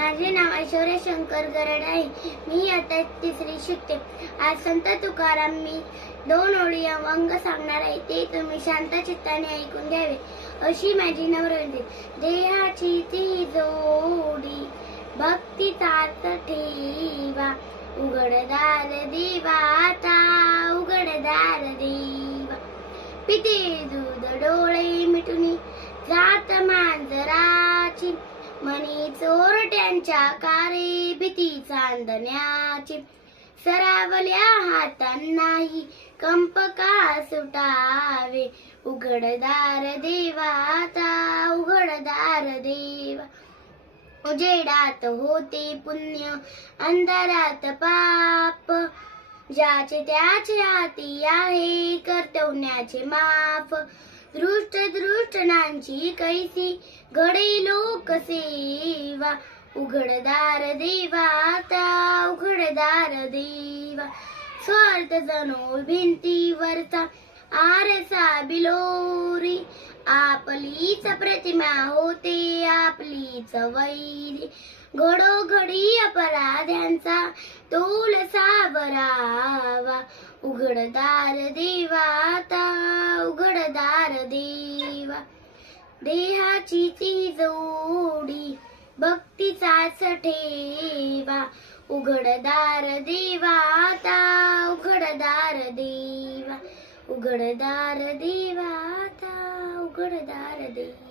माझे नाव ऐश्वर्या शंकर गरड आहे. मी आता तिसरी शिकते. आज संत तुकाराम मी 2 ओळी अभंग सांगणार आहे. ते तुम्ही शांत चित्ताने ऐकून घ्यावे. अशी माझी नम्रविनंती. देहाची ती जोडी भक्तीचाच ठेवा, उघडदार देवाचा उघडदार देवा. पिते दूध डोळे मिटून जात मांजराची, मनी चोरट्यांच्या कारे भीती चांदण्याची. सरावल्या हातांनाही कंप का सुटावे, उघडदार देवाचा उघडदार देवा. उजेडात होते पुण्य अंधारात पाप, ज्याचे त्याचे हाती आहे कर्तव्याचे माफ. दृष्ट दृष्टनांची कैसी घडे लोकसेवा, उघडदार देवाचा उघडदार देवा. स्वार्थ जणू भिंतीवरचा आरसा बिलोरी, आपलीच प्रतिमा होते आपलीच वैरी. घडोघडी अपराध्यांचा तोल सावरावा, उघडदार देवाचा उघडदार देवा. देहाची ती जोडी भक्तीचाच ठेवा, उघडदार देवाचा उघडदार देवा. उघडदार देवाचा उघडदार देवा.